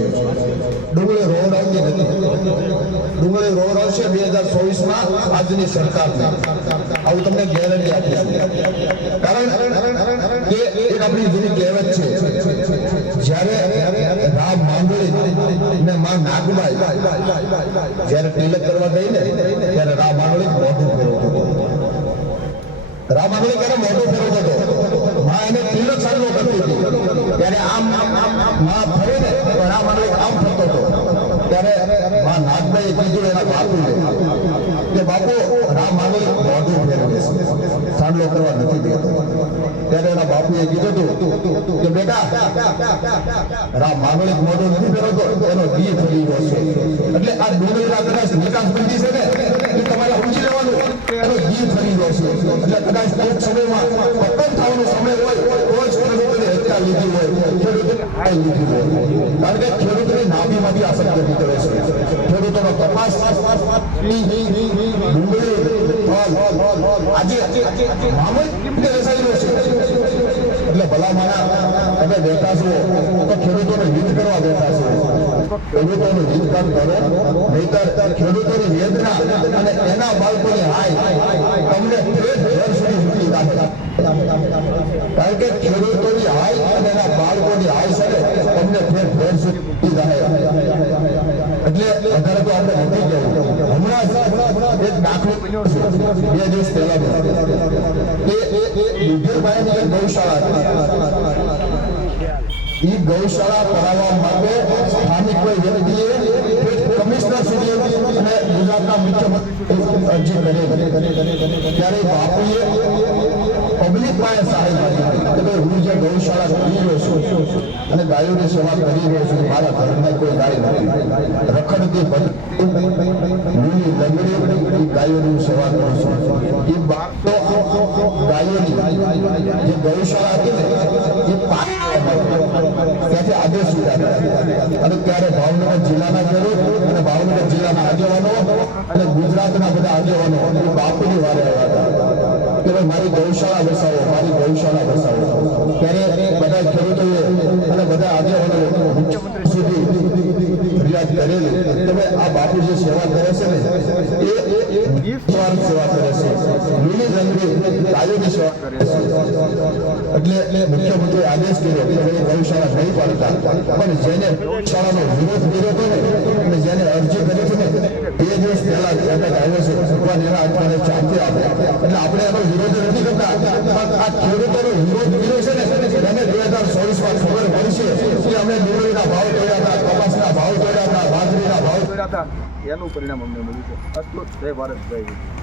છે. ડુંગળી રોડ આવતી નથી. ડુંગળી રોડ આવશે 2024માં આજની સરકારને. આવું તમને ગેરંટી આપી છે. કારણ કે એક આપણી જૂની કહેવત છે, જ્યારે રામ માંગોળી ને માં નાગબાઈ જ્યારે તિલક કરવા ગઈ ને ત્યારે રામ માંગોળી મોઢું ફેરવતો હતો. રામ માંગોળી ક્યારે મોઢું ફેરવતો હતો? માં એને તિલક સારવો કરતી હતી. ત્યારે આમ માં ફરે ને તો રામ માંગોળી આમ ફરતો હતો. ત્યારે માં નાગબાઈએ કીધું એના બાપુને કે બાપુ રામ માંગોળી મોઢું ફેરવે છે, સાંડલો કરવા નથી દેતો. ત્યારે એના બાપુએ કીધું કે બેટા રામ માંગોળી મોઢું નથી ફેરવતો, એનો ઘી ફરી ગયો છે. એટલે આ ડુંગળીના કદાચ નિકાસ બંધી છે ને એ તમારે સમજી લેવાનું, એનો ઘી ફરી ગયો છે. એટલે કદાચ ટૂંક સમયમાં પતન થવાનો સમય હોય તો જ ખેડૂતોની હત્યા લીધી હોય, ખેડૂતોને હાય લીધી હોય. કારણ કે ખેડૂતોની નાભીમાંથી આ શબ્દ નીકળે છે. ખેડૂતોનો તપાસ ડુંગળી આજે મામૂલી રીતે રસાઈ રહ્યો છે. એટલે ભલા માના તમે બેઠા છો તો ખેડૂતોને હિત કરવા બેઠા છો. ખેડૂતોનું હિત કામ કરો, નહીતર ખેડૂતોની વેદના અને એના બાળકોની હાય તમને ઘર સુધી મૂકી રાખે. કારણ કે ખેડૂતોની હાય અને એના બાળકોની હાય સાથે તમને ઘર સુધી રાખે. એટલે અત્યારે તો આપણે નથી જવું. હમણાં એક દાખલો બન્યો છે 2 દિવસ પહેલા કે દુધેરભાઈની એક ગૌશાળા હતી. એ ગૌશાળા કરાવવા માટે સ્થાનિક કોઈ વ્યક્તિએ કમિશનર સુધી અને ગુજરાતના મુખ્યમંત્રી અરજી કરી. ત્યારે બાપુએ પબ્લિક પાસે સહાય માંગી કે ભાઈ હું જે ગૌશાળા કરી રહ્યો છું અને ગાયોની સેવા કરી રહ્યો છું, મારા ઘરમાં કોઈ ગાય નથી, રખડતી લીલી લંગડી ગાયોની સેવા કરું છું. એ બાળકો ગાયોની જે ગૌશાળા હતી ને એ ત્યાંથી આદેશ લીધા. અને ત્યારે ભાવનગર જિલ્લાના ખેડૂત અને ભાવનગર જિલ્લાના આગેવાનો અને ગુજરાતના બધા આગેવાનો એ બાપુની વારે આવ્યા હતા કે ભાઈ મારી ગૌશાળા બસાવો, મારી ગૌશાળા બસાવો. ત્યારે બધા ખેડૂતોએ અને બધા આગેવાનો મુખ્યમંત્રી સુધી ફરિયાદ કરેલી કે ભાઈ આ બાપુ જે સેવા કરે છે ને એ સેવા કરે છે, લીલી રંગી ગાયોની સેવા કરે છે. એટલે મુખ્યમંત્રીએ આદેશ કર્યો કે ભાઈ ગૌશાળા નહીં પાડતા, પણ જેને શાળાનો વિરોધ કર્યો હતો ને અને જેને અરજી કરી હતી ને 2 દિવસ પહેલા અટક આવ્યો છે, ભગવાન એના અઠવાડિયે શાંતિ આપે. એટલે આપણે એનો વિરોધ નથી કરતા, પણ આ ખેડૂતોનો વિરોધ કર્યો છે ને એને 2024માં ખબર પડશે કે અમે ડુંગળીના ભાવ તોડ્યા હતા, કપાસના ભાવ તોડ્યા હતા, બાજરીના ભાવ તોડ્યા હતા, એનું પરિણામ અમને મળ્યું છે. આટલું જય ભારત જય.